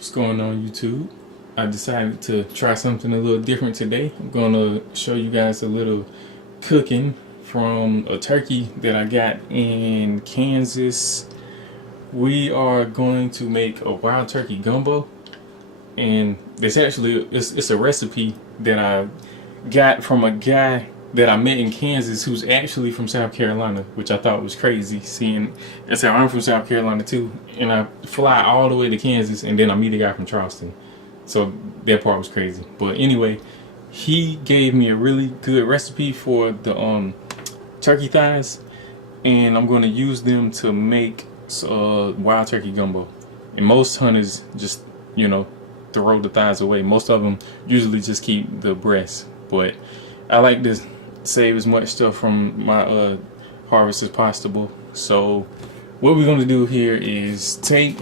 What's going on, YouTube? I decided to try something a little different today. I'm gonna show you guys a little cooking from a turkey that I got in Kansas. We are going to make a wild turkey gumbo, and it's a recipe that I got from a guy that I met in Kansas who's actually from South Carolina, which I thought was crazy. Seeing that's how I'm from South Carolina too, and I fly all the way to Kansas, and then I meet a guy from Charleston. So that part was crazy. But anyway, he gave me a really good recipe for the turkey thighs, and I'm going to use them to make wild turkey gumbo. And most hunters just, throw the thighs away. Most of them usually just keep the breast, but I like to save as much stuff from my harvest as possible. So what we're going to do here is take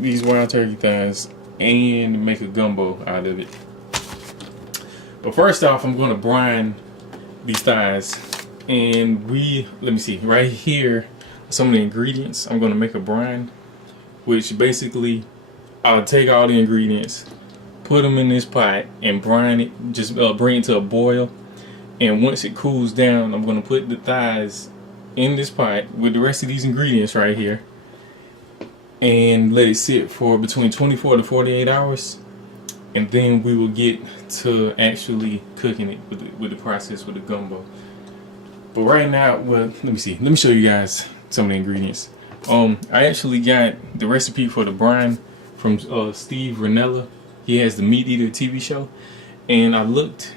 these wild turkey thighs and make a gumbo out of it. But first off, I'm going to brine these thighs, and let me see, right here some of the ingredients. I'm going to make a brine, which basically I'll take all the ingredients, put them in this pot and brine it, just bring it to a boil. And once it cools down, I'm going to put the thighs in this pot with the rest of these ingredients right here and let it sit for between 24 to 48 hours. And then we will get to actually cooking it with the process with the gumbo. But right now, well, let me show you guys some of the ingredients. I actually got the recipe for the brine from Steve Ranella. He has the Meat Eater TV show, and I looked.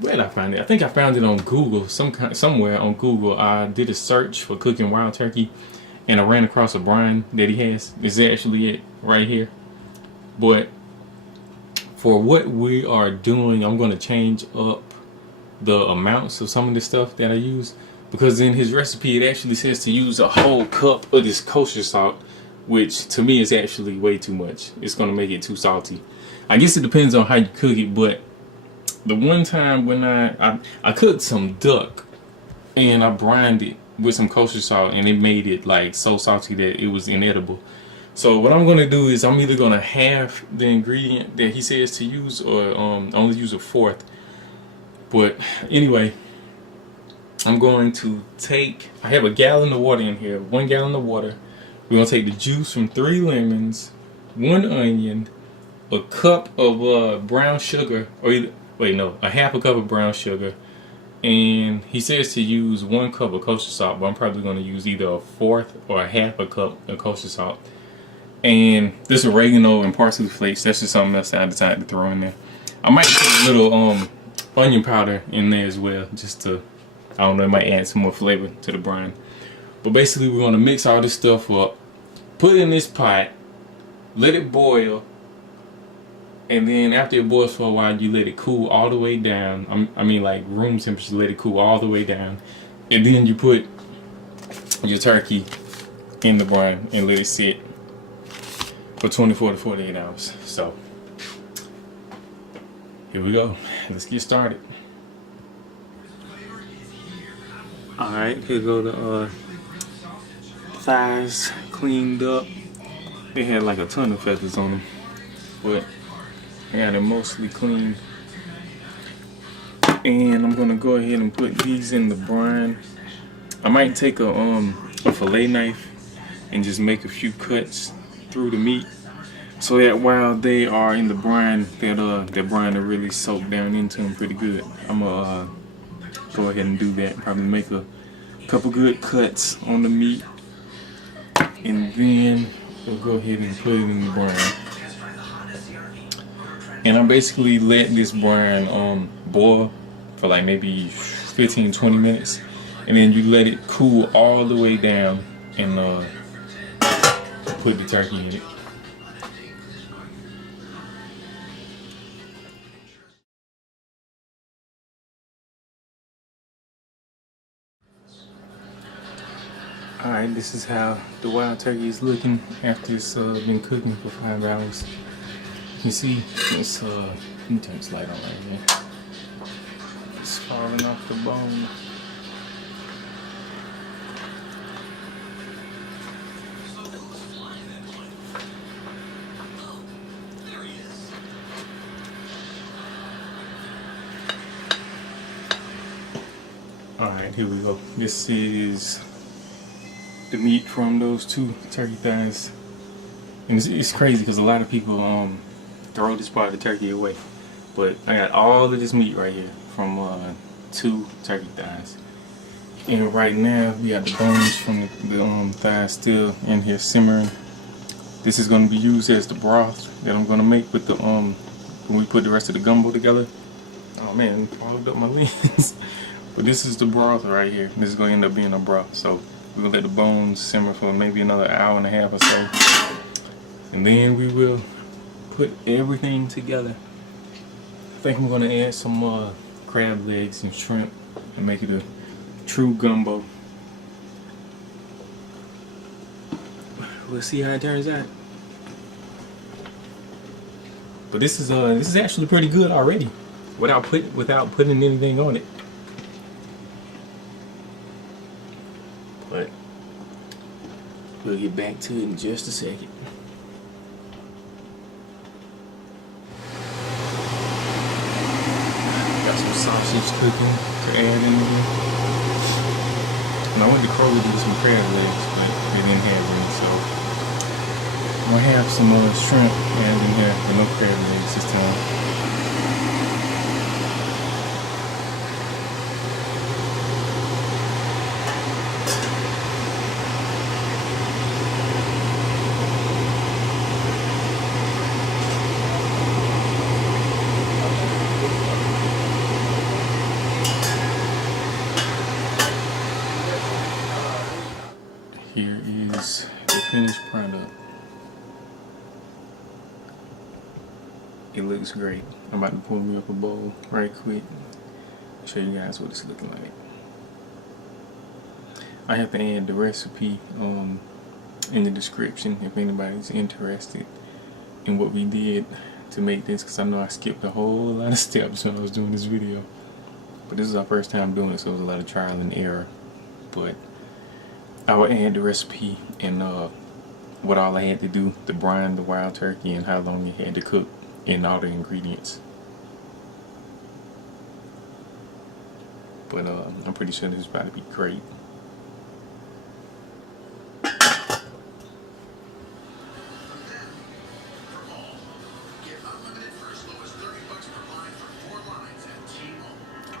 Where did I find it? I think I found it on Google, somewhere on Google. I did a search for cooking wild turkey, and I ran across a brine that he has. This is actually it right here. But for what we are doing, I'm going to change up the amounts of some of the stuff that I use, because in his recipe it actually says to use a whole cup of this kosher salt, which to me is actually way too much. It's going to make it too salty. I guess it depends on how you cook it, but the one time when I cooked some duck and I brined it with some kosher salt, and it made it like so salty that it was inedible. So what I'm going to do is I'm either going to halve the ingredient that he says to use, or only use a fourth. But anyway, I'm going to I have a gallon of water in here, 1 gallon of water. We're going to take the juice from 3 lemons, 1 onion, a cup of brown sugar, a half a cup of brown sugar, and he says to use 1 cup of kosher salt, but I'm probably going to use either a fourth or a half a cup of kosher salt. And this oregano and parsley flakes, that's just something else I decided to throw in there. I might put a little onion powder in there as well, just to, I don't know, it might add some more flavor to the brine. But basically we're going to mix all this stuff up, put it in this pot, let it boil, and then after it boils for a while, you let it cool all the way down. I mean like room temperature, let it cool all the way down. And then you put your turkey in the brine and let it sit for 24 to 48 hours. So here we go. Let's get started. Alright, here go the thighs cleaned up. They had like a ton of feathers on them, but I got them mostly clean. And I'm gonna go ahead and put these in the brine. I might take a fillet knife and just make a few cuts through the meat, so that while they are in the brine, that brine will really soak down into them pretty good. I'm gonna go ahead and do that. Probably make a couple good cuts on the meat, and then we'll go ahead and put it in the brine. And I basically let this brine boil for like maybe 15-20 minutes, and then you let it cool all the way down, and put the turkey in it. Alright, this is how the wild turkey is looking after it's been cooking for 5 hours. You can see it's let me turn this light on right here. It's falling off the bone. Alright, here we go. This is the meat from those 2 turkey thighs. And it's crazy because a lot of people throw this part of the turkey away. But I got all of this meat right here from 2 turkey thighs. And right now we got the bones from the thighs still in here simmering. This is going to be used as the broth that I'm going to make with the when we put the rest of the gumbo together. Oh man, I fogged up my lens. But this is the broth right here. This is going to end up being a broth. So we're going to let the bones simmer for maybe another hour and a half or so. And then we will put everything together. I think I'm going to add some crab legs and shrimp and make it a true gumbo. We'll see how it turns out. But this is actually pretty good already, without putting anything on it. But we'll get back to it in just a second. Got some sausage cooking to add in here. And I went to Kroger to get some crab legs, but they didn't have any, so I'm gonna have some shrimp added in here, but no crab legs this time. Here is the finished product. It looks great. I'm about to pull me up a bowl right quick. Show you guys what it's looking like. I have to add the recipe in the description if anybody's interested in what we did to make this, because I know I skipped a whole lot of steps when I was doing this video. But this is our first time doing it, so it was a lot of trial and error. But I will add the recipe and what all I had to do to brine the wild turkey and how long it had to cook and all the ingredients. But I'm pretty sure this is about to be great.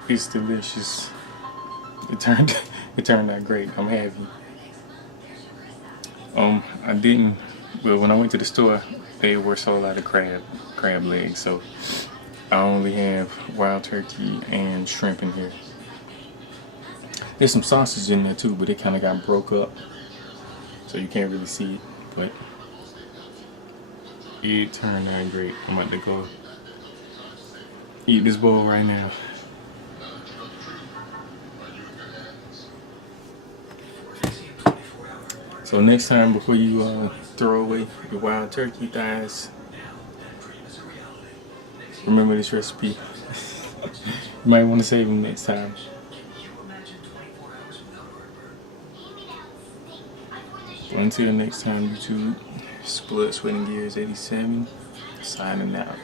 It's delicious. It turned out great. I'm happy. I didn't. Well, when I went to the store, they were sold out of crab legs, so I only have wild turkey and shrimp in here. There's some sausage in there too, but it kind of got broke up, so you can't really see it. But it turned out great. I'm about to go eat this bowl right now. So next time, before you throw away your wild turkey thighs, remember this recipe. You might want to save them next time. Until next time, YouTube, it's Blood, Sweat, and Gears 87, signing out.